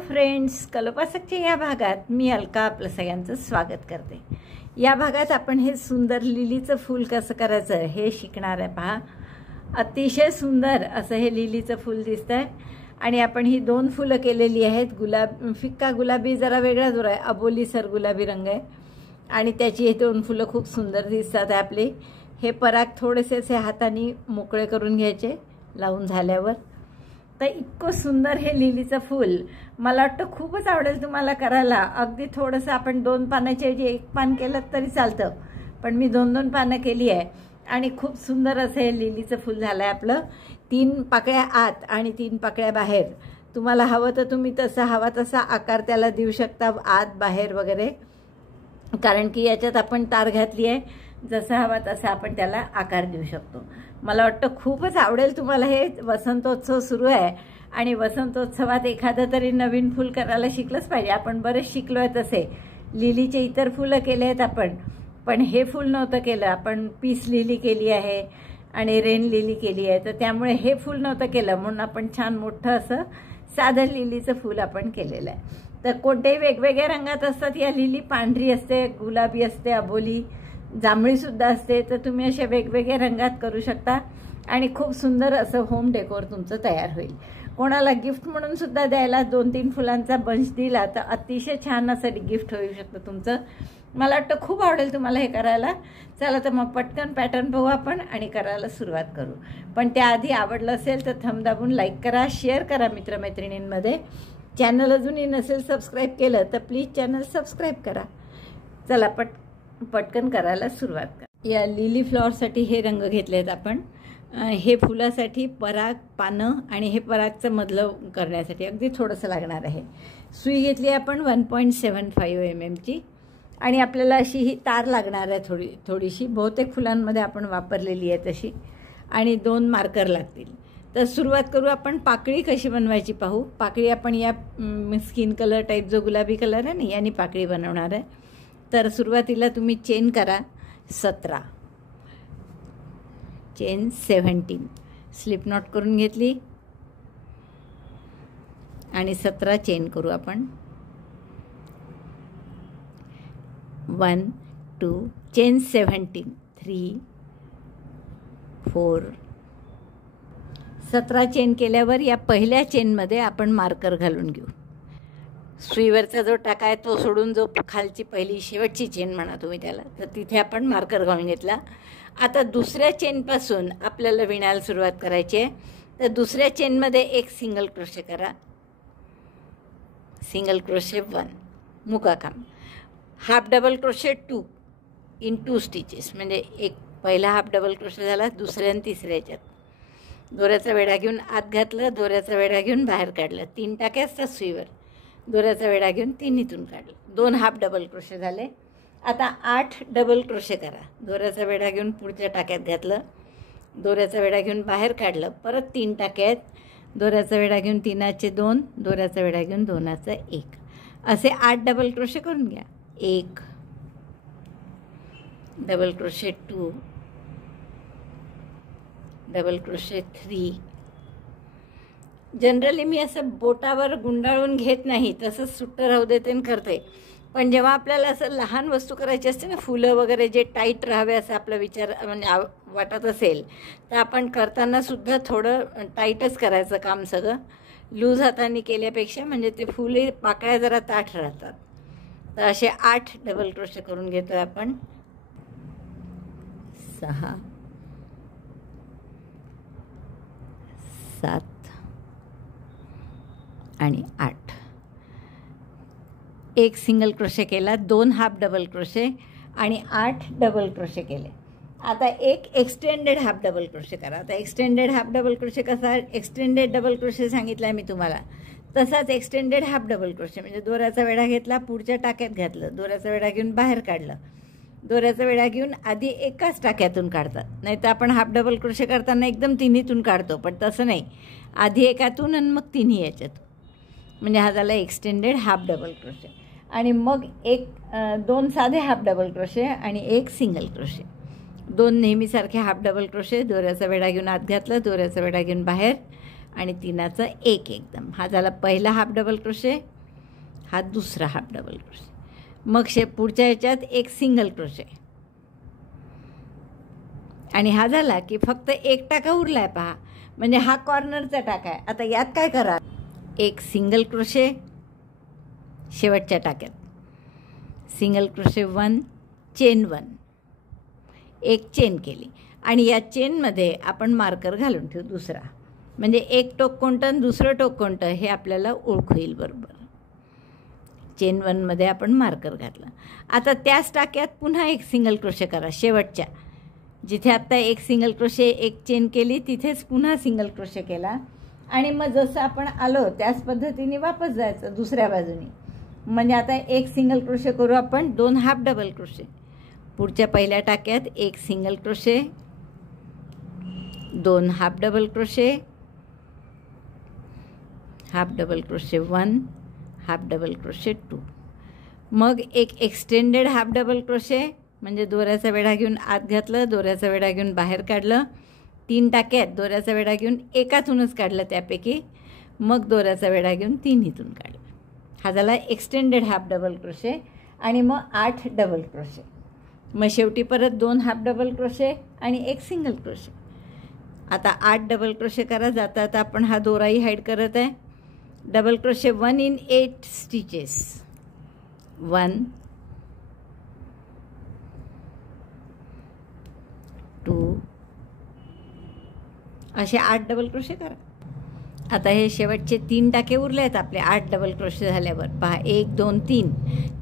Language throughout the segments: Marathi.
फ्रेंड्स, कल्पवासकच्या या भागात मी अलका आपलं सगळ्यांचं स्वागत करते। या भागात आपण हे सुंदर लिलीचं फूल कसं करायचं हे शिकणार आहे। पहा, अतिशय सुंदर असं हे लिलीचं फूल दिसतंय आणि आपण ही दोन फुलं केलेली आहेत। फिक्का गुलाबी जरा वेगळा जोर आहे, अबोली सर गुलाबी रंग आहे आणि त्याची हे दोन फुलं खूप सुंदर दिसतात आपले। हे पराग थोडेसे असे हाताने मोकळे करून घ्यायचे लावून झाल्यावर। तर इतकं सुंदर हे लिलीचं फूल मला वाटतं खूपच आवडेल तुम्हाला करायला। अगदी थोडंसं आपण दोन पानाच्या ऐवजी एक पान केलं तरी चालतं, पण मी दोन दोन पानं केली आहे आणि खूप सुंदर असं हे लिलीचं फूल झालं आहे आपलं। 3 पाकळ्या आत आणि 3 पाकळ्या बाहेर। तुम्हाला हवं तर तुम्ही तसा हवा तसा आकार त्याला देऊ शकता, आत बाहेर वगैरे, कारण की याच्यात आपण तार घातली आहे। जसा हवा तसा आपण त्याला आकार देऊ शकतो। मला वाटतं खूपच आवडेल तुम्हाला। हे वसंतोत्सव सुरू आहे आणि वसंतोत्सवात एखादं तरी नवीन फूल करायला शिकलंच पाहिजे। आपण बरेच शिकलो आहे तसे, लिलीचे इतर फुलं केले आहेत आपण, पण हे फूल नव्हतं केलं। आपण पीस लिली केली आहे आणि रेन लिली केली आहे, तर त्यामुळे हे फूल नव्हतं केलं म्हणून आपण छान मोठं असं साधं लिलीचं फूल आपण केलेलं आहे। तर कोणतेही वेगवेगळ्या रंगात असतात या लिली, पांढरी असते, गुलाबी असते, अबोली, जांभळी सुद्धा असते। तर तुम्ही अशा वेगवेगळ्या रंगात करू शकता आणि खूप सुंदर असं होम डेकोर तुमचं तयार होईल। कोणाला गिफ्ट म्हणून सुद्धा द्यायला 2-3 फुलांचा बंच दिला तर अतिशय छान असं गिफ्ट होऊ शकतं तुमचं। मला वाटतं खूप आवडेल तुम्हाला हे करायला। चला तर मग पटकन पॅटर्न पाहू आपण आणि करायला सुरुवात करू। पण त्याआधी आवडलं असेल तर थंब दाबून लाईक करा, शेअर करा मित्रमैत्रिणींमध्ये। चॅनल अजूनही नसेल सबस्क्राईब केलं तर प्लीज चॅनल सबस्क्राईब करा। चला पटकन करायला सुरुवात करा। या लिली फ्लॉवरसाठी हे रंग घेतले आहेत आपण। हे फुलासाठी पराग, पानं आणि हे परागचं मधलं करण्यासाठी अगदी थोडंसं लागणार आहे। सुई घेतली आपण 1.75 mm ची आणि आपल्याला अशी ही तार लागणार आहे थोडीशी, बहुतेक फुलांमध्ये आपण वापरलेली आहे तशी, आणि 2 मार्कर लागतील। तर सुरुवात करू आपण। पाकळी कशी बनवायची पाहू। पाकळी आपण या स्किन कलर टाईप जो गुलाबी कलर आहे ना, याने पाकळी बनवणार आहे। तर सुरुवातीला तुम्ही चेन करा 17, चेन 17, स्लिप नॉट करून घेतली आणि 17 चेन करू आपण। 1 2 चेन 17, 3 4 17 चेन केल्यावर या पहिल्या चेनमध्ये आपण मार्कर घालून घेऊ। सुईवरचा जो टाका आहे तो सोडून जो खालची पहिली शेवटची चेन म्हणा तुम्ही त्याला, तर तिथे आपण मार्कर घालून घेतला। आता दुसऱ्या चेनपासून आपल्याला विणायला सुरुवात करायची आहे। तर दुसऱ्या चेनमध्ये एक सिंगल क्रोशे करा, सिंगल क्रोशे 1, मुकाकाम, half double crochet 2 in 2 stitches, म्हणजे एक पहिला हाफ डबल क्रोशे झाला, दुसऱ्या आणि तिसऱ्या याच्यात दोऱ्याचा वेढा घेऊन आत घातलं, दोऱ्याचा वेढा घेऊन बाहेर काढलं। 3 टाके असतात सुईवर, दोऱ्याचा वेढा घेऊन 3 इथून काढलं, 2 हाफ डबल क्रोशे झाले। आता 8 डबल क्रोशे करा, दोऱ्याचा वेढा घेऊन पुढच्या टाक्यात घातलं, दोऱ्याचा वेढा घेऊन बाहेर काढलं, परत 3 टाके आहेत, दोऱ्याचा वेढा घेऊन 3चे 2, दोऱ्याचा वेढा घेऊन 2चा 1, असे 8 डबल क्रोशे करून घ्या। 1 double crochet 2, double crochet 3। Generally मी असं बोटावर गुंडाळून घेत नाही, तसंच सुट्टं राहू देते आणि करते। पण जेव्हा आपल्याला असं लहान वस्तू करायची असते ना, फुलं वगैरे जे टाईट राहावे असं आपला विचार म्हणजे वाटत असेल, तर आपण करताना सुद्धा थोडं टाईटच करायचं काम सगळं, लूज हाताने केल्यापेक्षा, म्हणजे ते फुले पाकळ्या जरा ताठ राहतात। तर असे 8 डबल क्रोशे करून घेतो आपण। 6 7 आणि 8, एक सिंगल क्रोशे केला, 2 हाफ डबल क्रोशे आणि 8 डबल क्रोशे केले। आता एक एक्सटेंडेड हाफ डबल क्रोशे करा। आता एक्सटेंडेड हाफ डबल क्रोशे कसा, एक्सटेंडेड डबल क्रोशे सांगितला आहे मी तुम्हाला, तसाच एक्सटेंडेड हाफ डबल क्रोशे, म्हणजे दोऱ्याचा वेढा घेतला, पुढच्या टाक्यात घातलं, दोऱ्याचा वेढा घेऊन बाहेर काढलं, दोऱ्याचा वेढा घेऊन आधी एकाच टाक्यातून काढतात, नाही तर आपण हाफ डबल क्रोशे करताना एकदम 3हीतून काढतो, पण तसं नाही, आधी एकातून आणि मग 3ही याच्यातून, म्हणजे हा झाला एक्सटेंडेड हाफ डबल क्रोशे। आणि मग 2 साधे हाफ डबल क्रोशे आणि 1 सिंगल क्रोशे, 2 नेहमीसारखे हाफ डबल क्रोशे, दोऱ्याचा वेढा घेऊन आत घातलं, दोऱ्याचा वेढा घेऊन बाहेर आणि 3चा 1 एकदम. हा झाला पहिला हाफ डबल क्रोशे, हा दुसरा हाफ डबल क्रोशे. मग पुढच्या ह्याच्यात एक सिंगल क्रोशे आणि हा झाला की फक्त एक टाका उरला आहे पहा, म्हणजे हा कॉर्नरचा टाका आहे. आता यात काय करा, एक सिंगल क्रोशे शेवटच्या टाक्यात, सिंगल क्रोशे 1 चेन 1, एक चेन केली आणि या चेनमध्ये आपण मार्कर घालून ठेवू दुसरा, म्हणजे एक टोक कोणतं दुसरं टोक कोणतं हे आपल्याला ओळखू येईल बरोबर. चेन 1मध्ये आपण मार्कर घातलं. आता त्याच टाक्यात पुन्हा एक सिंगल क्रोशे करा शेवटच्या, जिथे आत्ता एक सिंगल क्रोशे एक चेन केली तिथेच पुन्हा सिंगल क्रोशे केला आणि मग जसं आपण आलो त्याच पद्धतीने वापस जायचं दुसऱ्या बाजूने. म्हणजे आता एक सिंगल क्रोशे करू आपण, 2 हाफ डबल क्रोशे. पुढच्या पहिल्या टाक्यात एक single crochet, 2 half double crochet, half double crochet 1, half double crochet 2. मग एक एक्सटेंडेड हाफ डबल क्रोशे, म्हणजे दोऱ्याचा वेढा घेऊन आत घातलं, दोऱ्याचा वेढा घेऊन बाहेर काढलं. 3 टाक्यात दोऱ्याचा वेढा घेऊन एकातूनच काढलं त्यापैकी, मग दोऱ्याचा वेढा घेऊन 3 इथून काढलं. हा झाला एक्सटेंडेड हाफ डबल क्रोशे आणि मग 8 डबल क्रोशे. मग शेवटी परत 2 हाफ डबल क्रोशे आणि एक सिंगल क्रोशे. आता 8 डबल क्रोशे करा. जाता आपण हा दोराही हाईड करत आहे. डबल क्रोशे 1 in 8 स्टिचेस, 1 2 असे 8 डबल क्रोशे करा. आता हे शेवटचे 3 टाके उरले आहेत आपले 8 डबल क्रोशे झाल्यावर. पहा 1 2 3,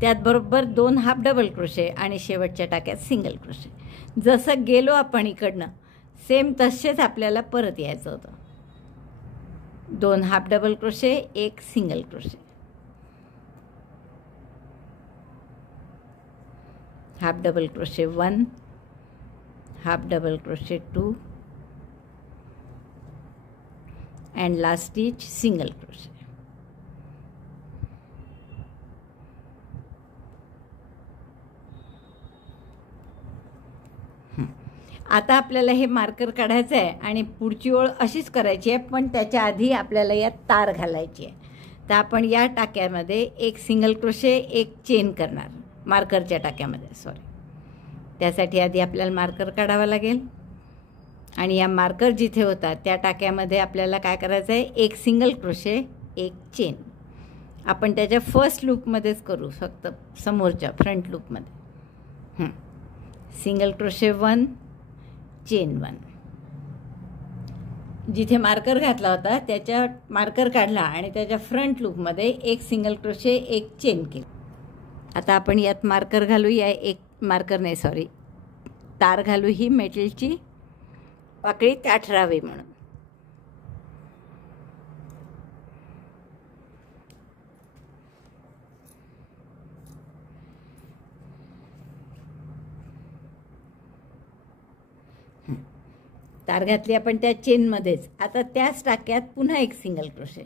त्यात बरोबर 2 हाफ डबल क्रोशे आणि शेवटच्या टाक्यात सिंगल क्रोशे. जसं गेलो आपण इकडनं सेम तसेच आपल्याला परत यायचं होतं. 2 हाफ डबल क्रोशे, एक single crochet, half double crochet 1, half double crochet 2 and last stitch single crochet. आता आपल्याला हे मार्कर काढायचं आहे आणि पुढची ओळ अशीच करायची आहे, पण त्याच्या आधी आपल्याला यात तार घालायची आहे. तर आपण या टाक्यामध्ये एक सिंगल क्रोशे एक चेन करणार, मार्करच्या टाक्यामध्ये सॉरी. त्यासाठी आधी आपल्याला मार्कर काढावा लागेल आणि या मार्कर जिथे होता त्या टाक्यामध्ये आपल्याला काय करायचं आहे, एक सिंगल क्रोशे एक चेन. आपण त्याच्या फर्स्ट लूपमध्येच करू, फक्त समोरच्या फ्रंट लूपमध्ये. Single crochet 1 chain 1. जिथे मार्कर घातला होता त्याच्या मार्कर काढला आणि त्याच्या फ्रंट लूपमध्ये एक सिंगल क्रोशे एक चेन केली. आता आपण यात मार्कर घालूया, एक मार्कर नाही सॉरी तार घालू, ही मेटलची पाकळी ताठ राहावी म्हणून. तार घातली आपण त्या चेनमध्येच. आता त्याच टाक्यात पुन्हा एक सिंगल क्रोशे.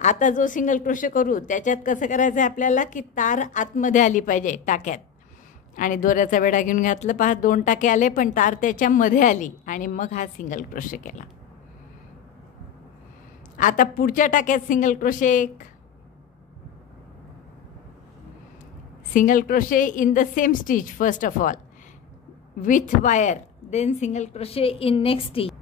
आता जो सिंगल क्रोशे करू त्याच्यात कसं करायचं आहे आपल्याला की तार आतमध्ये आली पाहिजे टाक्यात. आणि दोऱ्याचा वेढा घेऊन घातलं, पहा 2 टाके आले पण तार त्याच्यामध्ये आली आणि मग हा सिंगल क्रोशे केला. आता पुढच्या टाक्यात सिंगल क्रोशे एक, single crochet in the same stitch first of all with wire, then single crochet in next stitch.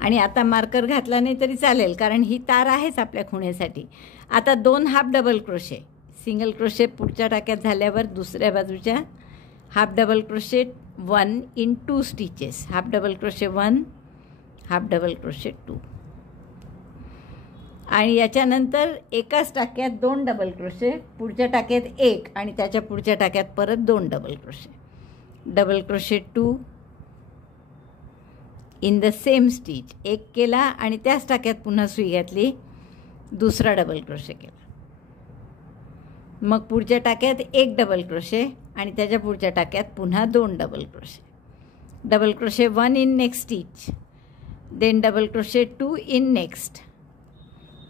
आणि आता मार्कर घातला नाही तरी चालेल कारण ही तार आहेच आपल्या खुणेसाठी. आता 2 half double crochet, single crochet पुढच्या टाक्यात झाल्यावर दुसऱ्या बाजूच्या half double crochet 1 in 2 stitches, half double crochet 1, half double crochet 2. आणि याच्यानंतर एकाच टाक्यात 2 डबल क्रोशे, पुढच्या टाक्यात 1 आणि त्याच्या पुढच्या टाक्यात परत 2 double crochet. Double crochet 2 in the same stitch, एक केला आणि त्याच टाक्यात पुन्हा सुई घातली, दुसरा डबल क्रोशे केला. मग पुढच्या टाक्यात 1 डबल क्रोशे आणि त्याच्या पुढच्या टाक्यात पुन्हा 2 double crochet. Double crochet 1 in next stitch, then double crochet 2 in next.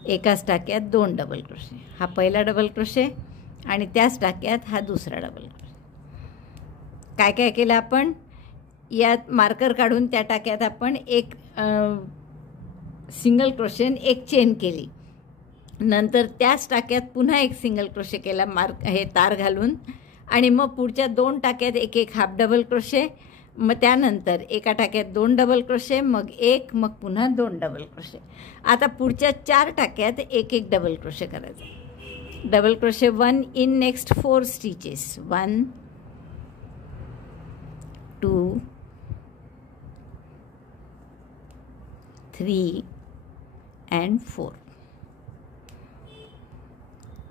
एकाच टाक्यात 2 डबल क्रोशे, हा पहिला डबल क्रोशे आणि त्याच टाक्यात हा दुसरा डबल क्रोशे. काय काय केलं आपण, यात मार्कर काढून त्या टाक्यात आपण एक सिंगल क्रोशे एक चेन केली, नंतर त्याच टाक्यात पुन्हा एक सिंगल क्रोशे केला हे तार घालून, आणि मग पुढच्या 2 टाक्यात एक एक हाफ डबल क्रोशे, मग त्यानंतर एका टाक्यात 2 डबल क्रोशे, मग एक, मग पुन्हा 2 डबल क्रोशे. आता पुढच्या 4 टाक्यात एक एक डबल क्रोशे करायचं. Double crochet 1 in next 4 stitches, 1 2 3 and 4.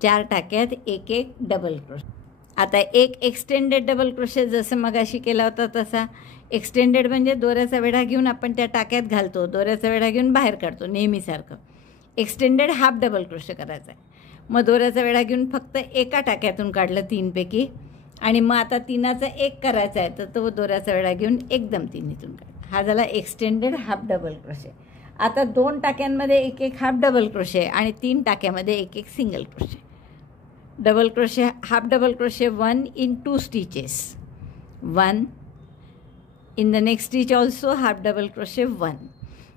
4 टाक्यात एक एक डबल क्रोशे. आता एक एक्सटेंडेड डबल क्रोशे जसं मगाशी केला होता तसा. एक्सटेंडेड म्हणजे दोऱ्याचा वेढा घेऊन आपण त्या टाक्यात घालतो, दोऱ्याचा वेढा घेऊन बाहेर काढतो नेहमीसारखं. एक्सटेंडेड हाफ डबल क्रोशे करायचा आहे. मग दोऱ्याचा वेढा घेऊन फक्त एका टाक्यातून काढलं 3 पैकी, आणि मग आता 3चा 1 करायचा आहे, तर तो दोऱ्याचा वेढा घेऊन एकदम 3नीतून काढ. हा झाला एक्सटेंडेड हाफ डबल क्रोशे. आता 2 टाक्यांमध्ये एक एक हाफ डबल क्रोशे आणि 3 टाक्यामध्ये एक एक single crochet. Double crochet half double crochet 1 in 2 stitches, 1 in the next stitch also half double crochet 1,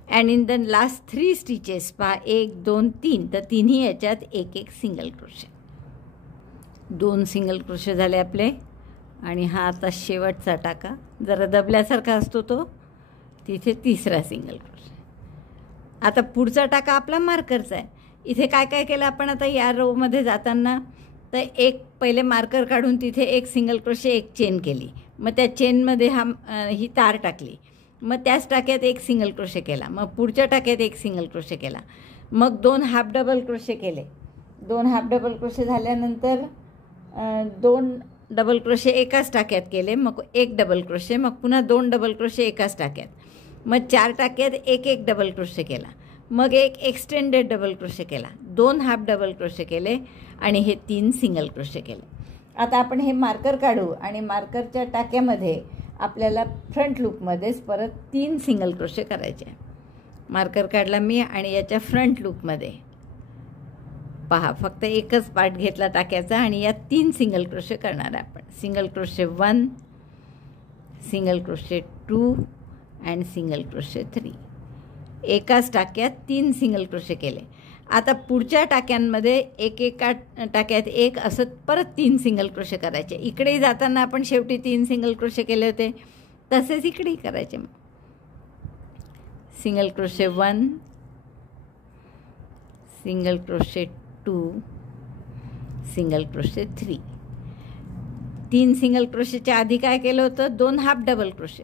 and in the last 3 stitches पहा 1 2 3, तर तिन्ही याच्यात एक एक सिंगल क्रोशे. 2 सिंगल क्रोशे झाले आपले. आणि हा आता शेवटचा टाका जरा दबल्यासारखा असतो तो, तिथे 3रा सिंगल क्रोशे. आता पुढचा टाका आपला मार्करचा आहे. इथे काय काय केलं आपण आता या रोमध्ये जाताना, तर एक पहिले मार्कर काढून तिथे एक सिंगल क्रोशे एक चेन केली, मग त्या चेनमध्ये ही तार टाकली, मग त्याच टाक्यात एक सिंगल क्रोशे केला, मग पुढच्या टाक्यात एक सिंगल क्रोशे केला, मग 2 हाफ डबल क्रोशे केले. 2 हाफ डबल क्रोशे झाल्यानंतर 2 डबल क्रोशे एकाच टाक्यात केले, मग 1 डबल क्रोशे, मग पुन्हा 2 डबल क्रोशे एकाच टाक्यात, मग 4 टाक्यात एक एक डबल क्रोशे केला, मग एक एक्सटेंडेड डबल क्रोशे केला, 2 हाफ डबल क्रोशे केले, आणि हे 3 सिंगल क्रोशे केले. आता आपण हे मार्कर काढू, आणि मार्करच्या टाक्यामध्ये आपल्याला फ्रंट लूपमध्येच परत 3 सिंगल क्रोशे करायचे. मार्कर काढला मी, आणि याच्या फ्रंट लूपमध्ये पहा फक्त एकच पार्ट घेतला टाक्याचा, आणि यात 3 सिंगल क्रोशे करणार आहे आपण. Single crochet 1, single crochet 2 and single crochet 3. एकाच टाक्यात 3 सिंगल क्रोशे केले. आता पुढच्या टाक्यांमध्ये एका टाक्यात एक असं परत 3 सिंगल क्रोशे करायचे. इकडेही जाताना आपण शेवटी 3 सिंगल क्रोशे केले होते, तसेच इकडेही करायचे. मग single crochet 1, single crochet 2, single crochet 3. 3 single क्रोशेच्या आधी काय केलं होतं, 2 हाफ डबल क्रोशे.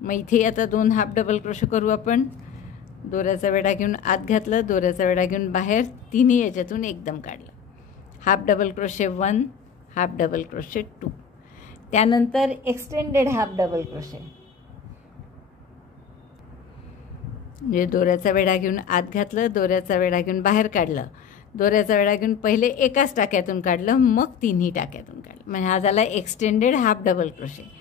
मग इथे आता 2 हाफ डबल क्रोशे करू आपण. दोऱ्याचा वेढा घेऊन आत घातलं, दोऱ्याचा वेढा घेऊन बाहेर, तिन्ही याच्यातून एकदम काढलं. Half double crochet 1, half double crochet 2. त्यानंतर एक्सटेंडेड हाफ डबल क्रोशे, म्हणजे दोऱ्याचा वेढा घेऊन आत घातलं, दोऱ्याचा वेढा घेऊन बाहेर काढलं, दोऱ्याचा वेढा घेऊन पहिले एकाच टाक्यातून काढलं, मग तिन्ही टाक्यातून काढलं. म्हणजे हा झाला एक्सटेंडेड हाफ डबल क्रोशे.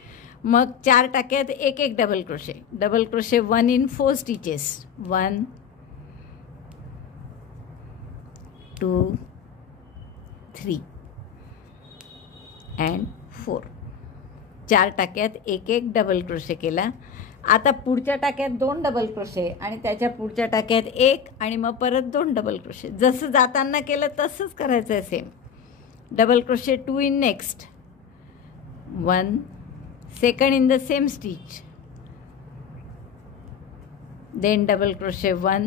मग 4 टाक्यात एक एक double crochet. Double crochet 1 in 4 stitches, 1 2 3 and 4. 4 टाक्यात एक एक डबल क्रोशे केला. आता पुढच्या टाक्यात 2 डबल क्रोशे, आणि त्याच्या पुढच्या टाक्यात 1, आणि मग परत 2 डबल क्रोशे. जसं जाताना केलं तसंच करायचं आहे same. Double crochet 2 in next, 1, second in the same stitch, then double crochet 1,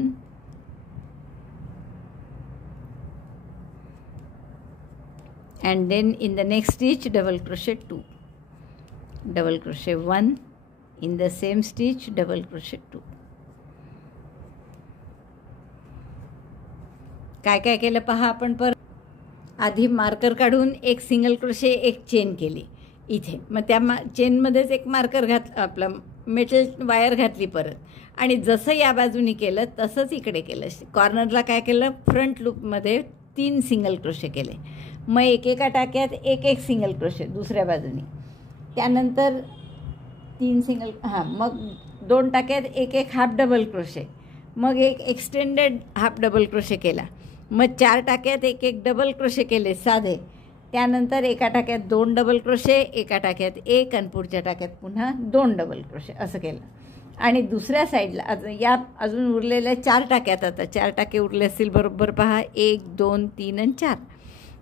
and then in the next stitch double crochet 2, double crochet 1 in the same stitch, double crochet 2. काय काय केलं पहा आपण. पर आधी मार्कर काढून एक सिंगल क्रोशे एक चेन केली इथे, मग त्या चेनमध्येच एक मार्कर आपलं मेटल वायर घातली परत, आणि जसं या बाजूनी केलं तसंच इकडे केलं. कॉर्नरला काय केलं, फ्रंट लूपमध्ये 3 सिंगल क्रोशे केले, मग एकेका टाक्यात एक एक सिंगल क्रोशे दुसऱ्या बाजूनी. त्यानंतर 3 सिंगल मग 2 टाक्यात एक एक हाफ डबल क्रोशे, मग एक एक्सटेंडेड हाफ डबल क्रोशे केला, मग 4 टाक्यात एक एक डबल क्रोशे केले साधे. त्यानंतर एका टाक्यात 2 डबल क्रोशे, एका टाक्यात 1, आणि पुढच्या टाक्यात पुन्हा 2 डबल क्रोशे असं केलं. आणि दुसऱ्या साईडला या अजून उरलेल्या 4 टाक्यात, आता 4 टाके उरले असतील बरोबर पहा, 1 2 3 आणि 4.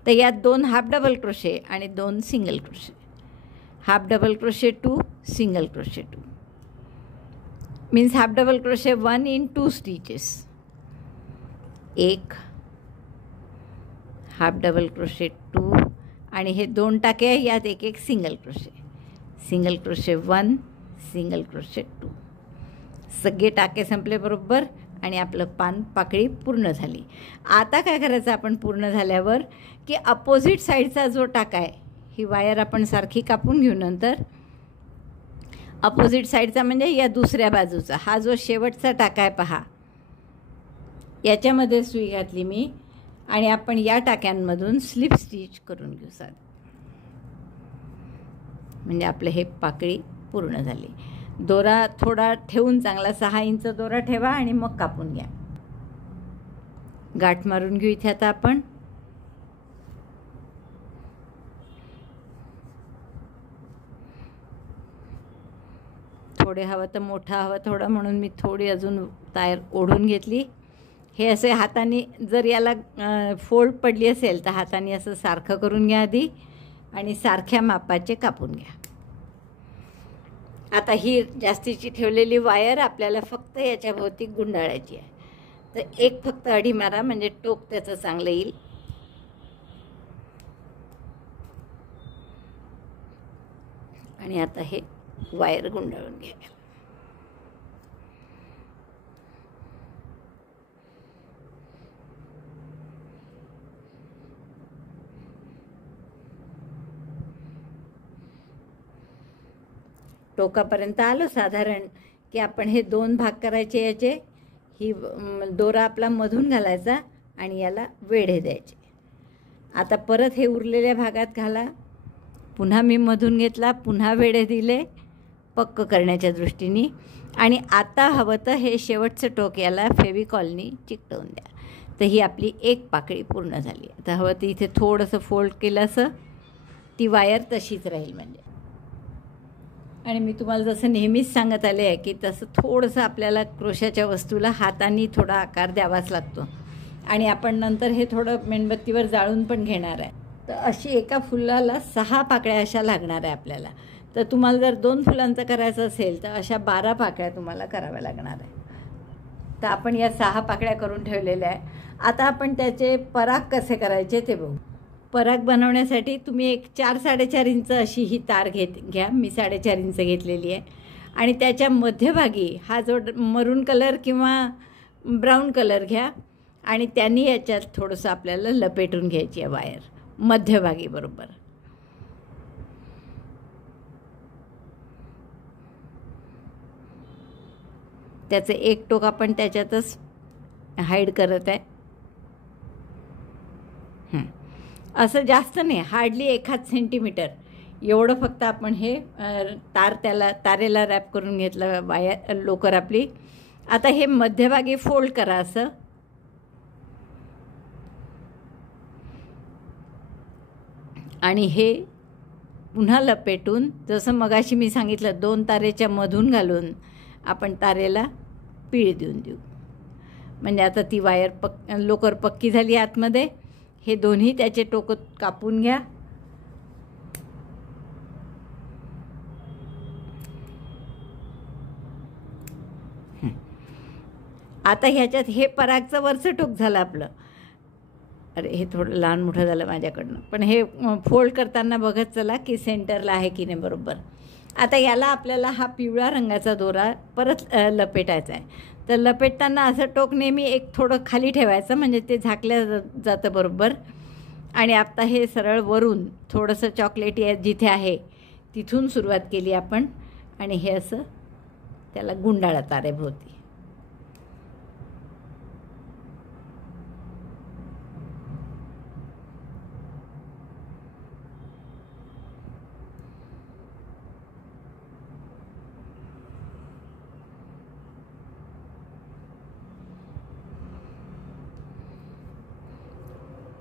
तर यात 2 हाफ डबल क्रोशे आणि 2 single crochet. Half double crochet 2, single crochet 2, means half double crochet 1 in 2 stitches. 1 half double crochet 2 आणि हे 2 टाके आहे, यात एक एक single crochet. Single crochet 1, single crochet 2. सगळे टाके संपले बरोबर आणि आपलं पाकळी पूर्ण झाली. आता काय करायचं आपण पूर्ण झाल्यावर, की अपोजिट साईडचा जो टाका आहे, ही वायर आपण सारखी कापून घेऊ. नंतर अपोजिट साईडचा म्हणजे या दुसऱ्या बाजूचा हा जो शेवटचा टाका आहे पहा, याच्यामध्ये सुई घातली मी आणि आपण या टाक्यांमधून स्लिप स्टिच करून घेऊ साधं. म्हणजे आपलं हे पाकळी पूर्ण झाली. दोरा थोडा ठेवून, चांगला 6 इंच दोरा ठेवा आणि मग कापून घ्या. गाठ मारून घेऊ इथे आता आपण. थोडे हवं तर मोठा हवं थोडं, म्हणून मी थोडी अजून तार ओढून घेतली. हे असे हाताने, जर याला फोल्ड पडली असेल तर हाताने असं सारखं करून घ्या आधी आणि सारख्या मापाचे कापून घ्या. आता ही जास्तीची ठेवलेली वायर आपल्याला फक्त याच्या भोवती गुंडाळायची आहे. तर एक फक्त अडी मारा म्हणजे टोक त्याचं चांगलं येईल. आणि आता हे वायर गुंडाळून घ्या. टोकापर्यंत आलो साधारण, की आपण हे 2 भाग करायचे याचे. ही दोरा आपला मधून घालायचा आणि याला वेढे द्यायचे. आता परत हे उरलेल्या भागात घाला. पुन्हा मी मधून घेतला, पुन्हा वेढे दिले पक्क करण्याच्या दृष्टीने. आणि आता हवं तर हे शेवटचं टोक याला फेविकॉलनी चिकटवून द्या. तर ही आपली एक पाकळी पूर्ण झाली. आता हवं तर इथे थोडंसं फोल्ड केलं असं, ती वायर तशीच राहील म्हणजे. आणि मी तुम्हाला जसं नेहमीच सांगत आले आहे, की तसं थोडंसं आपल्याला क्रोशाच्या वस्तूला हाताने थोडा आकार द्यावाच लागतो. आणि आपण नंतर हे थोडं मेणबत्तीवर जाळून पण घेणार आहे. तर अशी एका फुलाला 6 पाकळ्या अशा लागणार आहे आपल्याला. तर तुम्हाला जर 2 फुलांचं करायचं असेल तर अशा 12 पाकळ्या तुम्हाला कराव्या लागणार आहे. तर आपण या 6 पाकळ्या करून ठेवलेल्या आहे. आता आपण त्याचे पराग कसे करायचे ते बघू. पराग बनवण्यासाठी तुम्ही एक 4-4.5 इंच अशी ही तार घ्या. मी 4.5 इंच घेतलेली आहे. आणि त्याच्या मध्यभागी हा जो मरून कलर किंवा ब्राऊन कलर घ्या आणि त्यांनी याच्यात थोडंसं आपल्याला लपेटून घ्यायची आहे वायर मध्यभागी बरोबर. त्याचं एक टोक आपण त्याच्यातच हाईड करत आहे. असं जास्त नाही, हार्डली 1 सेंटीमीटर एवढं फक्त आपण हे तारेला रॅप करून घेतलं वायर लोकर आपली. आता हे मध्यभागी फोल्ड करा असं. आणि हे पुन्हा लपेटून, जसं मगाशी मी सांगितलं 2 तारेच्या मधून घालून आपण तारेला पीळ देऊन देऊ. म्हणजे आता ती वायर लोकर पक्की झाली आतमध्ये. हे दोन्ही त्याचे टोक कापून घ्या. आता ह्याच्यात हे परागचं वरचं टोक झालं आपलं. अरे हे थोडं लहान मोठं झालं माझ्याकडनं, पण हे फोल्ड करताना बघत चला की सेंटरला आहे की नाही बरोबर. आता याला आपल्याला हा पिवळा रंगाचा दोरा परत लपेटायचा आहे. तर लपेटताना असं टोक नेहमी एक थोडं खाली ठेवायचं म्हणजे ते झाकलं जातं बरोबर. आणि आता हे सरळ वरून थोडंसं चॉकलेटी जिथे आहे तिथून सुरुवात केली आपण आणि हे असं त्याला गुंडाळा तारेभोवती.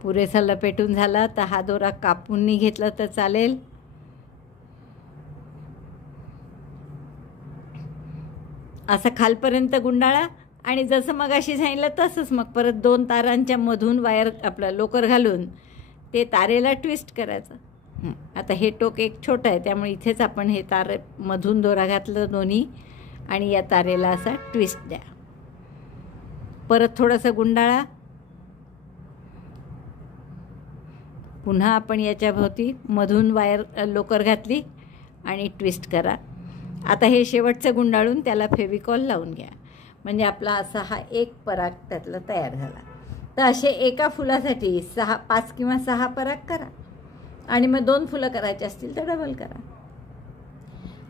पुरेसा लपेटून झाला तर हा दोरा कापून घेतला तर चालेल. असं खालपर्यंत गुंडाळा आणि जसं मगाशी सांगितलं तसंच मग परत 2 तारांच्या मधून वायर आपलं लोकर घालून ते तारेला ट्विस्ट करायचं. आता हे टोक एक छोटं आहे त्यामुळे इथेच आपण हे तारे मधून दोरा घातलं दोन्ही आणि या तारेला असा ट्विस्ट द्या. परत थोडंसं गुंडाळा. पुन्हा आपण याच्याभोवती मधून वायर लोकर घातली आणि ट्विस्ट करा. आता हे शेवटचं गुंडाळून त्याला फेविकॉल लावून घ्या. म्हणजे आपला असा हा एक पराग त्यातला तयार झाला. तर असे एका फुलासाठी 5 किंवा 6 पराग करा आणि मग 2 फुलं करायचे असतील तर डबल करा.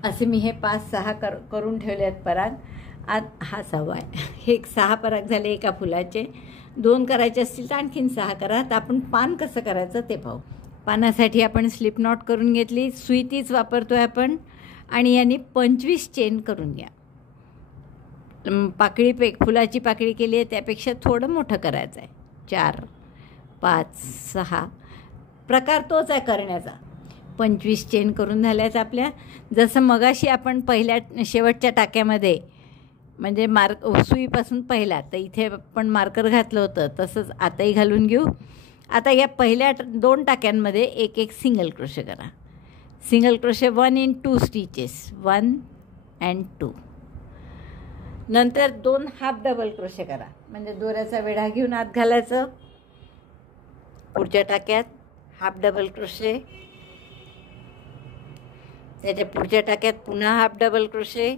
असे मी हे 5-6 करून ठेवले आहेत पराग. आज हा 6वा आहे. हे 6 पराग झाले एका फुलाचे. 2 करायचे असतील तर आणखीन 6 करा. तर आपण पान कसं करायचं ते पाहू. पानासाठी आपण स्लिप नॉट करून घेतली. सुई तीच वापरतोय आपण आणि यांनी 25 चेन करून घ्या. फुलाची पाकळी केली आहे त्यापेक्षा थोडं मोठं करायचं आहे. 4, 5, 6 प्रकार तोच आहे करण्याचा. 25 चेन करून झाल्याच आपल्या. जसं मगाशी आपण शेवटच्या टाक्यामध्ये म्हणजे सुईपासून पहिला तर इथे आपण मार्कर घातलं होतं तसंच आताही घालून घेऊ. आता या पहिल्या 2 टाक्यांमध्ये एक सिंगल क्रोशे करा. Single crochet 1 in 2 stitches 1 and 2. नंतर 2 हाफ डबल क्रोशे करा. म्हणजे दोऱ्याचा वेढा घेऊन आत घालायचं. पुढच्या टाक्यात हाफ डबल क्रोशे. त्याच्या पुढच्या टाक्यात पुन्हा half double crochet.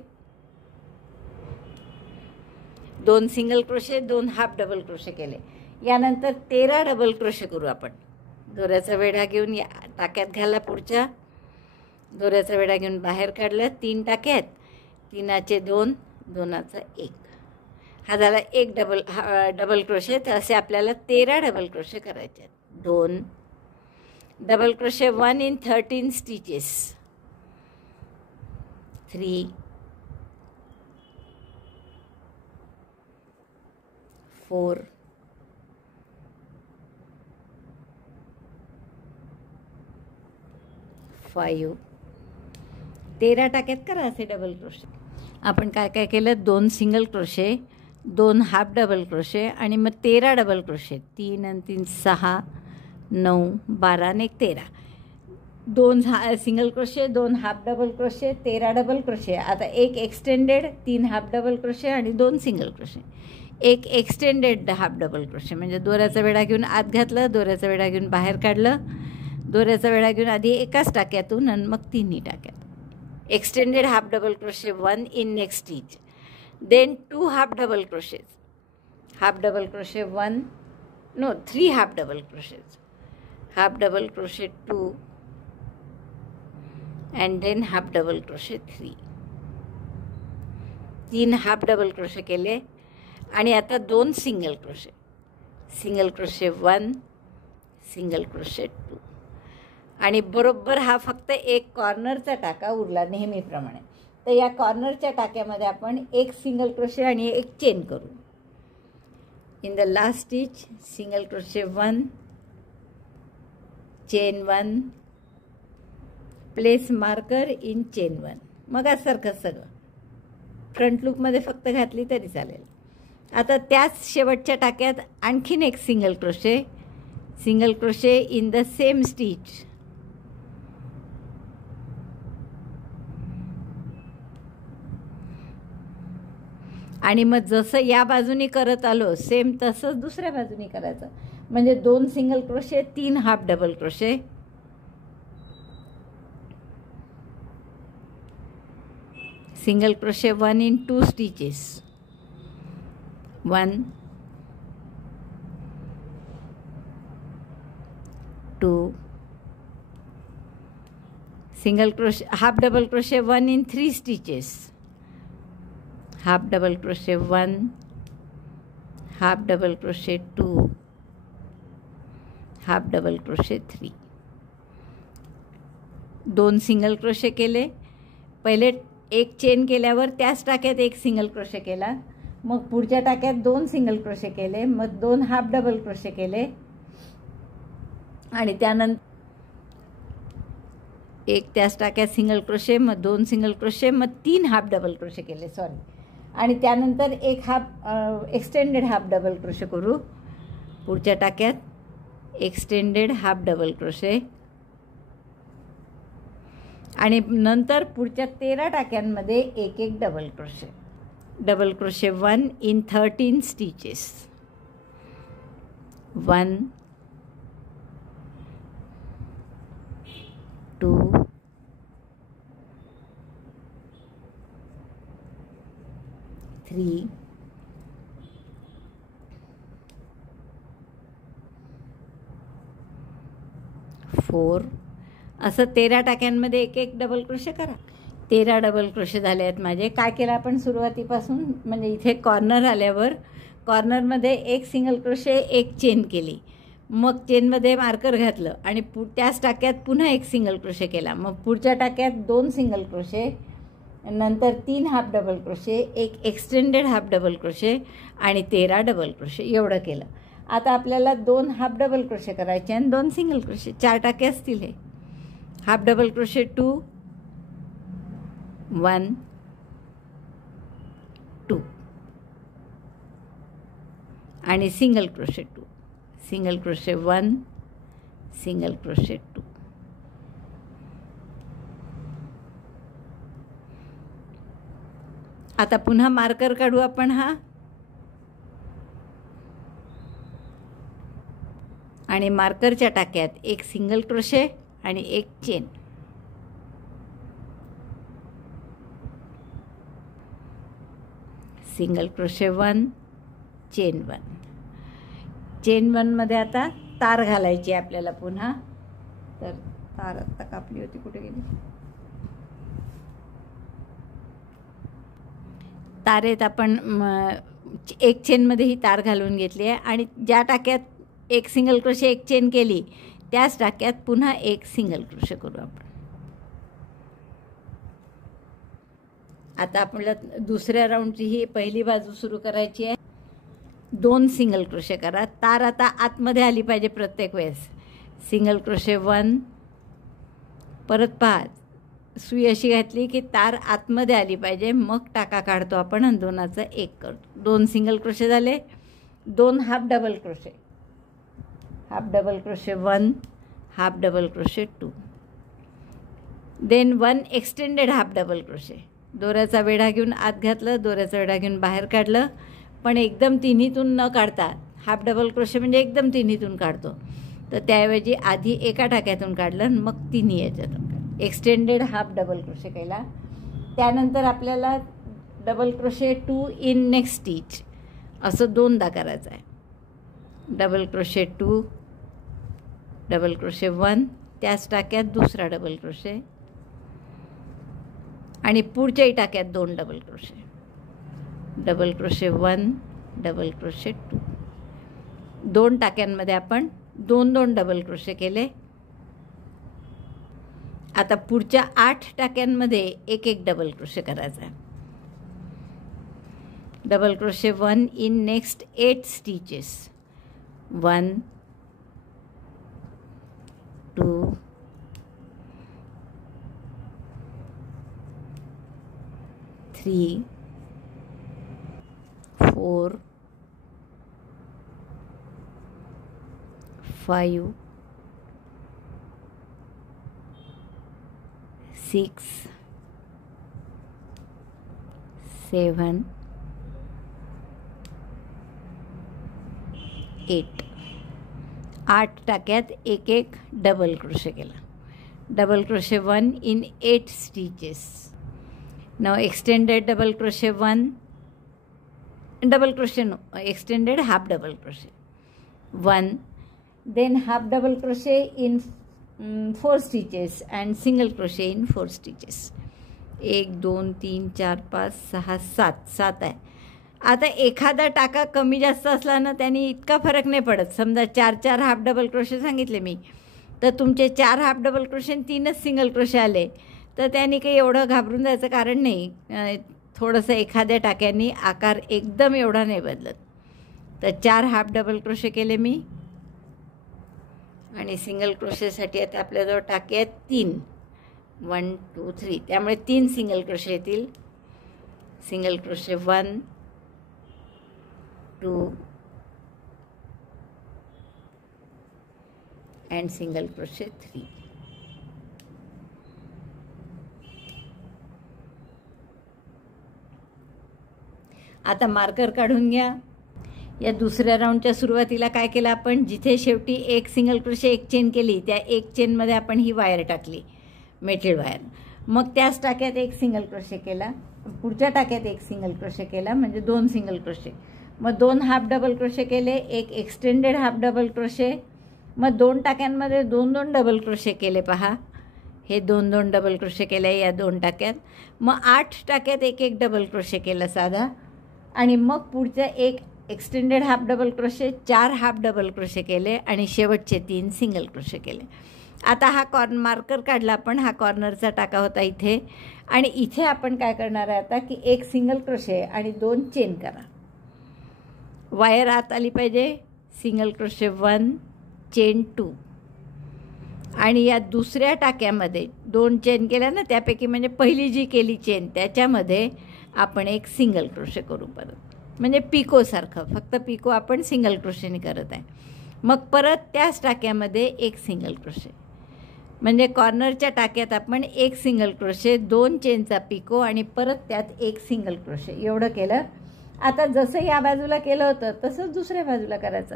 2 single crochet 2 half double crochet केले. यानंतर 13 डबल क्रोशे करू आपण. दोऱ्याचा वेढा घेऊन या टाक्यात घाला. पुढच्या दोऱ्याचा वेढा घेऊन बाहेर काढलं. 3 टाक्यात 3चे 2 2चा 1. हा झाला एक डबल क्रोशे. तर असे आपल्याला 13 डबल क्रोशे करायचे आहेत. 2 डबल क्रोशे 1 in 13 स्टिचेस 3 4 5 13 टाक्यात करा असे डबल क्रोशे. आपण काय काय केलं. 2 single crochet 2 half double crochet आणि मग 13 डबल क्रोशे. 3 आणि 3 6 9 12 आणि 13. 2 single crochet 2 half double crochet 13 double crochet. आता एक एक्सटेंडेड 3 हाफ डबल क्रोशे आणि 2 सिंगल क्रोशे. एक एक्सटेंडेड हाफ डबल क्रोशे म्हणजे दोऱ्याचा वेढा घेऊन आत घातलं. दोऱ्याचा वेढा घेऊन बाहेर काढलं. दोऱ्याचा वेढा घेऊन आधी एकाच टाक्यातून आणि मग 3 टाक्यात. Extended half double crochet 1 in next stitch. Then 2 half double crochets. Half double crochet 1, no 3 half double crochets. Half double crochet 2 and then half double crochet 3. 3 half double crochet केले आणि आता 2 single crochet. Single crochet 1 single crochet 2 आणि बरोबर हा फक्त एक कॉर्नरचा टाका उरला नेहमीप्रमाणे. तर या कॉर्नरच्या टाक्यामध्ये आपण एक सिंगल क्रोशे आणि एक चेन करू. In the last stitch single crochet 1 chain 1 place marker in chain 1. मग सारखं सगळं फ्रंट लूपमध्ये फक्त घातली तरी चालेल. आता त्याच शेवटच्या टाक्यात आणखीन एक single crochet in the same stitch. आणि मग जसं या बाजूनी करत आलो सेम तसंच दुसऱ्या बाजूनी करायचं. म्हणजे 2 single crochet 3 half double crochet. Single crochet 1 in 2 stitches 1 2 single crochet half double crochet 1 in 3 stitches. Half double crochet 1 half double crochet 2 half double crochet 3. 2 single crochet केले. पहिले एक चेन केल्यावर त्याच टाक्यात एक सिंगल क्रोशे केला. मग पुढच्या टाक्यात 2 सिंगल क्रोशे केले. मग 2 हाफ डबल क्रोशे केले आणि त्यानंतर एक त्याच टाक्यात सिंगल क्रोशे. मग 2 सिंगल क्रोशे. मग 3 हाफ डबल क्रोशे केले. सॉरी आणि त्यानंतर एक एक्सटेंडेड हाफ डबल क्रोशे करू. पुढच्या टाक्यात एक्सटेंडेड हाफ डबल क्रोशे आणि नंतर पुढच्या 13 टाक्यांमध्ये एक एक double crochet. Double crochet 1 in 13 stitches. 1 2 3 4 असं 13 टाक्यांमध्ये एक एक डबल क्रोशे करा. 13 डबल क्रोशे झाले आहेत माझे. काय केलं आपण सुरुवातीपासून, म्हणजे इथे कॉर्नर आल्यावर कॉर्नरमध्ये एक सिंगल क्रोशे एक चेन केली, मग चेनमध्ये मार्कर घातलं आणि त्याच टाक्यात पुन्हा एक सिंगल क्रोशे केला, मग पुढच्या टाक्यात 2 सिंगल क्रोशे, नंतर 3 हाफ डबल क्रोशे, एक एक्सटेंडेड हाफ डबल क्रोशे आणि 13 डबल क्रोशे एवढं केलं. आता आपल्याला 2 हाफ डबल क्रोशे करायचे आणि 2 सिंगल क्रोशे. 4 टाके असतील हे. हाफ डबल क्रोशे 2 1 2 आणि single crochet 2, single crochet 1 single crochet 2. आता पुन्हा मार्कर काढू आपण हा आणि मार्करच्या टाक्यात एक सिंगल क्रोशे आणि एक chain. Single crochet 1 chain 1. Chain 1 मध्ये आता तार घालायची आपल्याला पुन्हा. तर तार आता कापली होती, कुठे गेली? तारेत आपण एक चेनमध्ये ही तार घालून घेतली आहे आणि ज्या टाक्यात एक सिंगल क्रोशे एक चेन केली त्याच टाक्यात पुन्हा एक सिंगल क्रोशे करू आपण. आता आपल्याला दुसऱ्या राऊंडची ही पहिली बाजू सुरू करायची आहे. 2 सिंगल क्रोशे करा. तार आता आतमध्ये आली पाहिजे प्रत्येक वेळेस. सिंगल क्रोशे 1, परत पहा सुई अशी घातली की तार आतमध्ये आली पाहिजे, मग टाका काढतो आपण आणि 2चा 1 करतो. 2 सिंगल क्रोशे झाले. 2 half double crochet, half double crochet 1 half double crochet 2, then 1 extended half double crochet. दोऱ्याचा वेढा घेऊन आत घातलं, दोऱ्याचा वेढा घेऊन बाहेर काढलं, पण एकदम तिन्हीतून न काढता. हाफ डबल क्रोशे म्हणजे एकदम तिन्हीतून काढतो, तर त्याऐवजी आधी एका टाक्यातून काढलं आणि मग तिन्ही याच्यातून काढलं. एक्सटेंडेड हाफ डबल क्रोशे केला. त्यानंतर आपल्याला double crochet 2 in next stitch असं 2दा करायचं आहे. डबल क्रोशे 2 डबल क्रोशे 1, त्याच टाक्यात दुसरा डबल क्रोशे आणि पुढच्याही टाक्यात 2 double crochet. Double crochet 1 double crochet 2. 2 टाक्यांमध्ये आपण 2 डबल क्रोशे केले. आता पुढच्या 8 टाक्यांमध्ये एक एक डबल क्रोशे करायचा आहे. Double crochet 1 in next 8 stitches. 1 2 3 4 5 6 7 8. 8 टाक्यात एक एक डबल क्रोशे केला. Double crochet 1 in 8 stitches. Now extended double crochet 1 double crochet, no, extended half double crochet 1, then half double crochet in 4 stitches and single crochet in 4 stitches. 1 2 3 4 5 6 7 आहे. आता एखादा टाका कमी जास्त असला ना त्याने इतका फरक नाही पडत. समजा 4 हाफ डबल क्रोशे सांगितले मी, तर तुमचे 4 हाफ डबल क्रोशे 3च सिंगल क्रोशे आले, तर त्याने काही एवढं घाबरून जायचं कारण नाही. थोडंसं एखाद्या टाक्याने आकार एकदम एवढा नाही बदलत. तर 4 हाफ डबल क्रोशे केले मी आणि सिंगल क्रोशेसाठी आता आपल्याजवळ टाके आहेत 3. 1 2 3, त्यामुळे 3 सिंगल क्रोशे येतील. Single crochet 1 2 and single crochet 3. आता मार्कर काढून घ्या. या दुसऱ्या राऊंडच्या सुरुवातीला काय केलं आपण, जिथे शेवटी एक सिंगल क्रोशे एक चेन केली त्या एक चेनमध्ये आपण ही वायर टाकली, मेटेड वायर. मग त्याच टाक्यात एक सिंगल क्रोशे केला, पुढच्या टाक्यात एक सिंगल क्रोशे केला, म्हणजे 2 सिंगल क्रोशे. मग 2 हाफ डबल क्रोशे केले, एक एक्सटेंडेड हाफ डबल क्रोशे. मग 2 टाक्यांमध्ये 2-2 डबल क्रोशे केले. पहा, हे 2-2 डबल क्रोशे केले या 2 टाक्यात. मग 8 टाक्यात एक डबल क्रोशे केलं साधा. आणि मग पुढच्या एक extended half double crochet, 4 half double crochet केले आणि शेवटचे 3 सिंगल क्रोशे केले. आता हा मार्कर काढला आपण, हा कॉर्नरचा टाका होता इथे. आणि इथे आपण काय करणार आहे आता, की एक सिंगल क्रोशे आणि 2 चेन करा. वायर आत आली पाहिजे. सिंगल क्रोशे 1 चेन 2 आणि या दुसऱ्या टाक्यामध्ये 2 चेन केल्या ना, त्यापैकी म्हणजे पहिली जी केली चेन त्याच्यामध्ये आपण एक सिंगल क्रोशे करू परत, म्हणजे पिकोसारखं, फक्त पिको आपण सिंगल क्रोशेने करत आहे. मग परत त्याच टाक्यामध्ये एक सिंगल क्रोशे, म्हणजे कॉर्नरच्या टाक्यात आपण एक सिंगल क्रोशे, 2 चेनचा पिको आणि परत त्यात एक सिंगल क्रोशे, एवढं केलं. आता जसं या बाजूला केलं होतं तसंच दुसऱ्या बाजूला करायचं,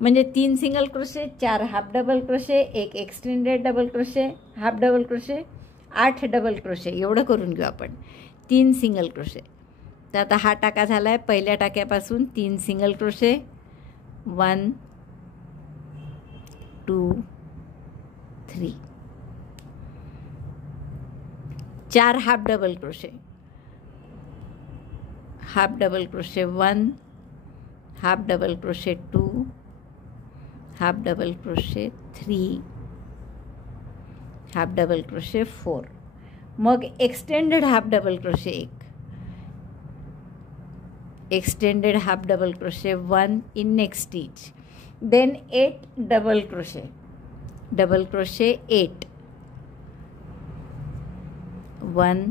म्हणजे 3 single crochet, 4 half double crochet, एक extended double crochet, half double crochet, 8 double crochet, एवढं करून घेऊ आपण. 3 सिंगल क्रोशे. तर आता हा टाका झाला आहे. पहिल्या टाक्यापासून 3 single crochet, 1 2 3, 4 half double crochet, half double crochet 1, half double crochet 2, half double crochet 3, half double crochet 4. मग extended half double crochet 1, extended half double crochet 1 in next stitch, then 8 double crochet 8, 1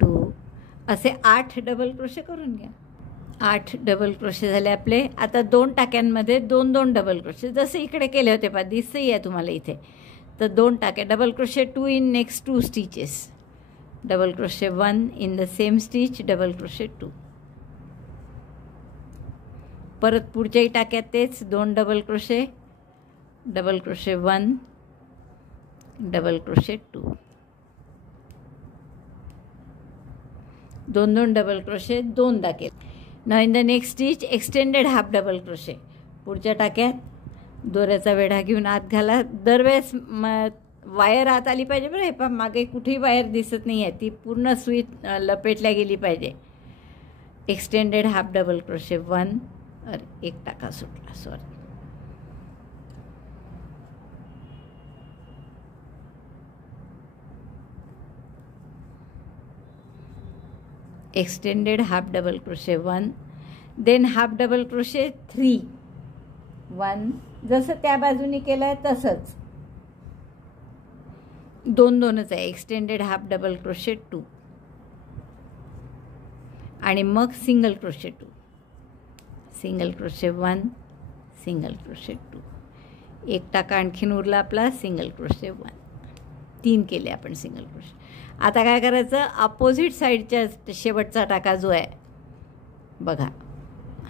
2 असे 8 डबल क्रोशे करून घ्या. 8 डबल क्रोशे झाले आपले. आता 2 टाक्यांमध्ये 2-2 डबल क्रोशे, जसे इकडे केले होते पहा, दिसतही आहे तुम्हाला इथे. तर 2 टाक्या double crochet 2 in next 2 stitches, double crochet 1 in the same stitch, double crochet 2. परत पुढच्याही टाक्यात तेच 2 double crochet, double crochet 1, double crochet 2, 2-2 double crochet 2दा केले. Now in the next stitch extended half double crochet. पुढच्या टाक्यात दोऱ्याचा वेढा घेऊन आत घाला. दरवेळेस वायर आत आली पाहिजे बरं. हे पण मागे कुठेही वायर दिसत नाही आहे, ती पूर्ण सुई लपेटल्या गेली पाहिजे. एक्सटेंडेड हाफ डबल क्रोशे 1, एक टाका सुटला, sorry. Extended half double crochet 1, then half double crochet 3, 1, जसं त्या बाजूने केलं आहे तसंच 2-2च आहे. एक्सटेंडेड हाफ डबल क्रोशे 2 आणि मग single crochet 2, single crochet 1, single crochet 2, एक टाका आणखीन उरला आपला, सिंगल क्रोशे 1, 3 केले आपण सिंगल क्रोशे. आता काय करायचं, अपोजिट साईडच्या शेवटचा टाका जो आहे बघा,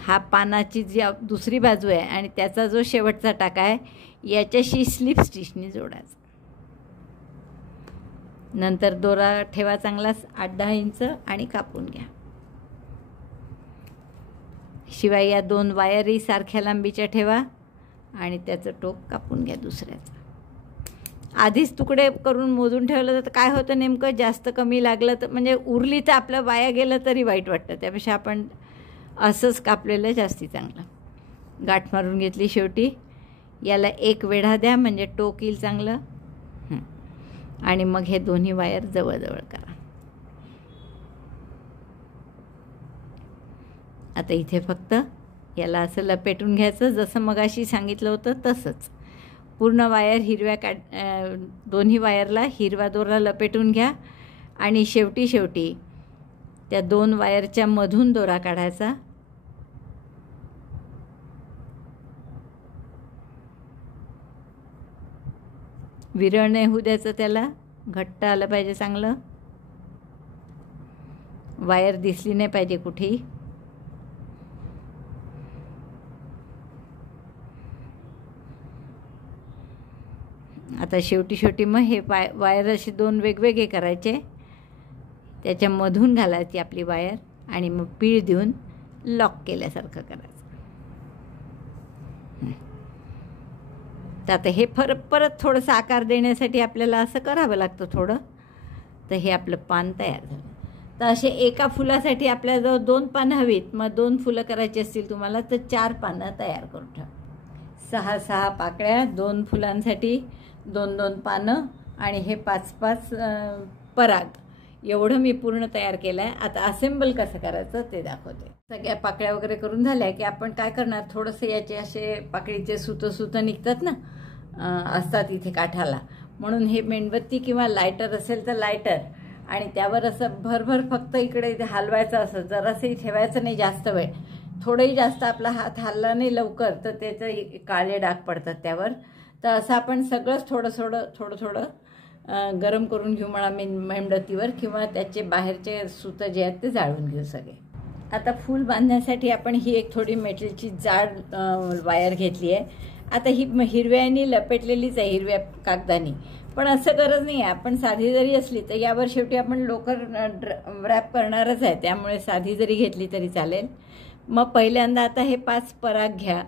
हा पानाची जी दुसरी बाजू आहे आणि त्याचा जो शेवटचा टाका आहे याच्याशी स्लिप स्टिचने जोडायचा. नंतर दोरा ठेवा चांगलाच 8-10 इंच आणि कापून घ्या. शिवाय या 2 वायरही सारख्या लांबीच्या ठेवा आणि त्याचं टोक कापून घ्या दुसऱ्याचं. आधीच तुकडे करून मोजून ठेवलं तर काय होतं, नेमकं जास्त कमी लागलं तर म्हणजे उरली तर आपलं वाया गेलं तरी वाईट वाटतं. त्यापेक्षा आपण असंच कापलेलं जास्ती चांगलं. गाठ मारून घेतली शेवटी. याला एक वेढा द्या म्हणजे टोक येईल चांगलं. आणि मग हे दोन्ही वायर जवळजवळ करा. आता इथे फक्त याला असं लपेटून घ्यायचं, जसं मगाशी सांगितलं होतं तसंच. पूर्ण वायर दोन्ही वायरला हिरवा दोरा लपेटून घ्या आणि शेवटी त्या 2 वायरच्या मधून दोरा काढायचा. विरळ नाही होऊ द्यायचं, त्याला घट्ट आलं पाहिजे चांगलं. वायर दिसली नाही पाहिजे कुठेही. आता शेवटी मग हे वायर असे 2 वेगवेगळे करायचे, त्याच्यामधून घालायची आपली वायर आणि मग पीळ देऊन लॉक केल्यासारखं करायचं. तर आता हे परत थोडंसं आकार देण्यासाठी आपल्याला असं करावं लागतं थोडं. तर हे आपलं पान तयार झालं. तर असे एका फुलासाठी आपल्याजवळ 2 पानं हवीत. मग 2 फुलं करायची असतील तुम्हाला तर 4 पानं तयार करून ठेवा. 6 पाकळ्या, 2 फुलांसाठी 2 पानं आणि हे 5 पराग, एवढं मी पूर्ण तयार केलं आहे. आता असेंबल कसं करायचं ते दाखवते. सगळ्या पाकळ्या वगैरे करून झाल्या की आपण काय करणार, थोडंसं याचे असे पाकळीचे सुतं निघतात ना, असतात इथे काठाला, म्हणून हे मेणबत्ती किंवा लायटर असेल तर लायटर, आणि त्यावर असं भरभर फक्त इकडे हलवायचं, असं जरासंही ठेवायचं नाही जास्त वेळ. थोडंही जास्त आपला हात हलला नाही लवकर तर त्याचं काळे डाग पडतात त्यावर. तर असं आपण सगळंच थोडं गरम करून घेऊ म्हणा मेणबत्तीवर, किंवा त्याचे बाहेरचे सुतं जे आहेत ते जाळून घेऊ सगळे. आता फूल बांधण्यासाठी आपण ही एक थोडी मेटलची जाड वायर घेतली आहे. आता ही हिरव्यानी लपेटलेलीच आहे, हिरव्या कागदानी, पण असं गरज नाही आहे. आपण साधी जरी असली तर यावर शेवटी आपण लोकर रॅप करणारच आहे, त्यामुळे साधी जरी घेतली तरी चालेल. मग पहिल्यांदा आता हे 5 पराग घ्या,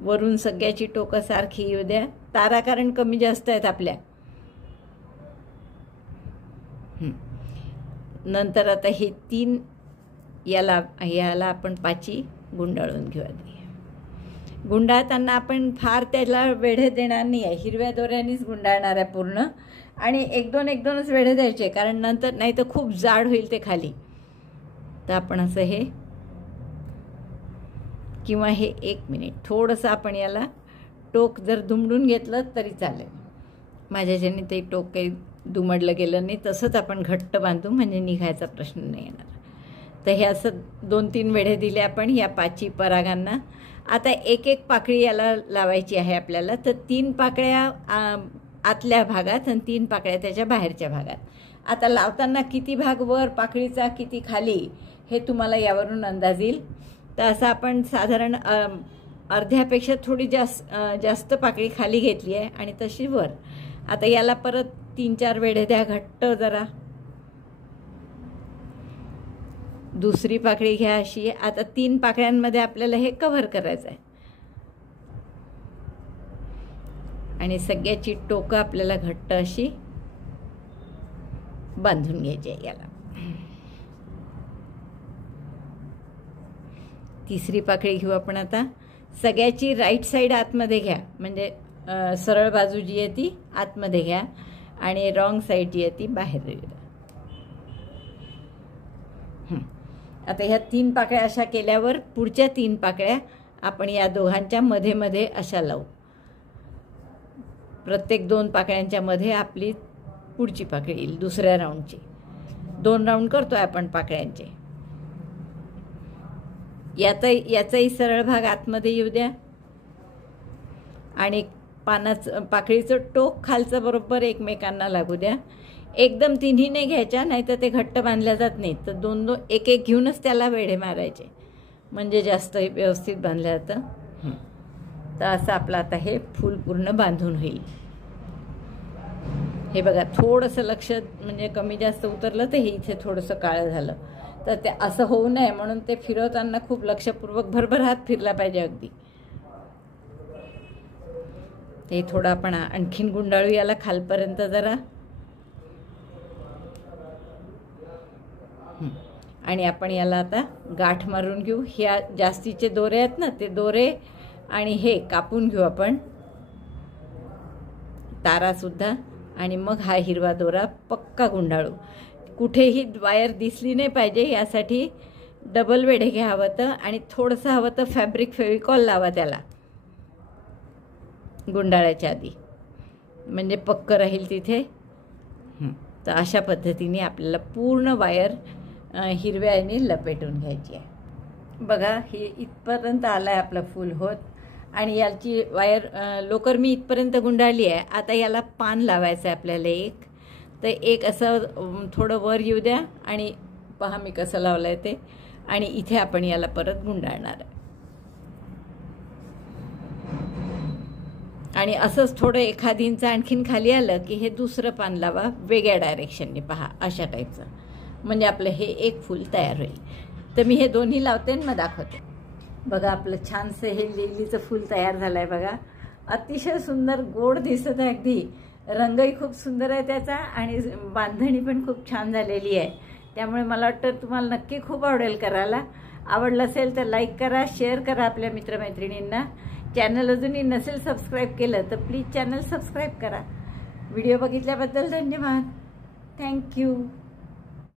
वरून सगळ्याची टोकं सारखी येऊ द्या. तारा कारण कमी जास्त आहेत आपल्या. नंतर आता हे 3 याला आपण 5 गुंडाळून घेऊ. गुंडाळताना आपण फार त्याला वेढे देणार नाही आहे, हिरव्या दोऱ्यानेच गुंडाळणार आहे पूर्ण. आणि 1-2च वेढे द्यायचे, कारण नंतर नाही तर खूप जाड होईल ते खाली. तर आपण असं हे, किंवा हे 1 मिनिट थोडंसं आपण याला टोक जर दुमडून घेतलं तरी चालेल. माझ्याच्याने ते टोक काही दुमडलं गेलं नाही, तसंच आपण घट्ट बांधू म्हणजे निघायचा प्रश्न नाही येणार. तर हे असं 2-3 वेढे दिले आपण या 5 परागांना. आता एक पाकळी याला लावायची आहे आपल्याला. तर 3 पाकळ्या आतल्या भागात आणि 3 पाकळ्या त्याच्या बाहेरच्या भागात. आता लावताना किती भाग वर पाकळीचा किती खाली हे तुम्हाला यावरून अंदाज येईल. तर असं आपण साधारण अर्ध्यापेक्षा थोडी जास्त पाकळी खाली घेतली आहे आणि तशी वर. आता याला परत 3-4 वेढे द्या घट्ट जरा. दुसरी पाकळी घ्या अशी. आता 3 पाकळ्यांमध्ये आपल्याला हे कव्हर करायचं आहे आणि सगळ्याची टोकं आपल्याला घट्ट अशी बांधून घ्यायची आहे याला. तिसरी पाकळी घेऊ आपण आता. सगळ्याची राईट साईड आतमध्ये घ्या, म्हणजे सरळ बाजू जी आहे ती आतमध्ये घ्या आणि रॉंग साईड जी आहे ती बाहेर येऊ. आता ह्या 3 पाकळ्या अशा केल्यावर पुढच्या 3 पाकळ्या आपण या दोघांच्या मध्ये अशा लावू. प्रत्येक 2 पाकळ्यांच्या मध्ये आपली पुढची पाकळी येईल दुसऱ्या राऊंडची. 2 राऊंड करतोय आपण पाकळ्यांचे. याचाही सरळ भाग आतमध्ये येऊ द्या आणि पाकळीचं टोक खालचं बरोबर एकमेकांना लागू द्या. एकदम तिन्ही नाही घ्यायच्या, नाही तर ते घट्ट बांधल्या जात नाही. तर 2-2 एक घेऊनच त्याला वेढे मारायचे, म्हणजे जास्त व्यवस्थित बांधलं जातं. तर असं आपलं आता हे फूल पूर्ण बांधून होईल. हे बघा, थोडंसं लक्ष म्हणजे कमी जास्त उतरलं तर हे इथे थोडंसं काळं झालं. तर ते असं होऊ नये म्हणून ते फिरवताना खूप लक्षपूर्वक भरभर हात फिरला पाहिजे अगदी. ते थोडं आपण आणखीन गुंडाळू याला खालपर्यंत जरा. आणि आपण याला आता गाठ मारून घेऊ. ह्या जास्तीचे दोरे आहेत ना, ते दोरे आणि हे कापून घेऊ आपण, तारासुद्धा. आणि मग हा हिरवा दोरा पक्का गुंडाळू. कुठेही वायर दिसली नाही पाहिजे यासाठी डबल वेढे घ्या हवं तर, आणि थोडंसं हवं तर फॅब्रिक फेविकॉल लावा त्याला. गुंडाळायच्या आधी, म्हणजे पक्कं राहील तिथे. तर अशा पद्धतीने आपल्याला पूर्ण वायर हिरव्या याने लपेटून घ्यायची आहे. बघा, हे इथपर्यंत आलं आहे आपलं फूल होत. आणि याची वायर लोकर मी इथपर्यंत गुंडाळली आहे. आता याला पान लावायचं आहे आपल्याला एक. तर एक असं थोडं वर येऊ द्या आणि पहा मी कसं लावलं आहे ते. आणि इथे आपण याला परत गुंडाळणार आहे. आणि असंच थोडं एखाद इंच आणखीन खाली आलं की हे दुसरं पान लावा वेगळ्या डायरेक्शनने, पहा अशा टाईपचं. म्हणजे आपलं हे एक फूल तयार होईल. तर मी हे दोन्ही लावते आणि मग दाखवते. बघा, आपलं छानसं हे लिलीचं फूल तयार झालं आहे. बघा, अतिशय सुंदर गोड दिसत आहे अगदी. रंगही खूप सुंदर आहे त्याचा आणि बांधणी पण खूप छान झालेली आहे. त्यामुळे मला वाटतं तुम्हाला नक्की खूप आवडेल करायला. आवडलं असेल तर लाईक करा, शेअर करा आपल्या मित्रमैत्रिणींना. चॅनल अजूनही नसेल सबस्क्राईब केलं तर प्लीज चॅनल सबस्क्राईब करा. व्हिडिओ बघितल्याबद्दल धन्यवाद. थँक्यू.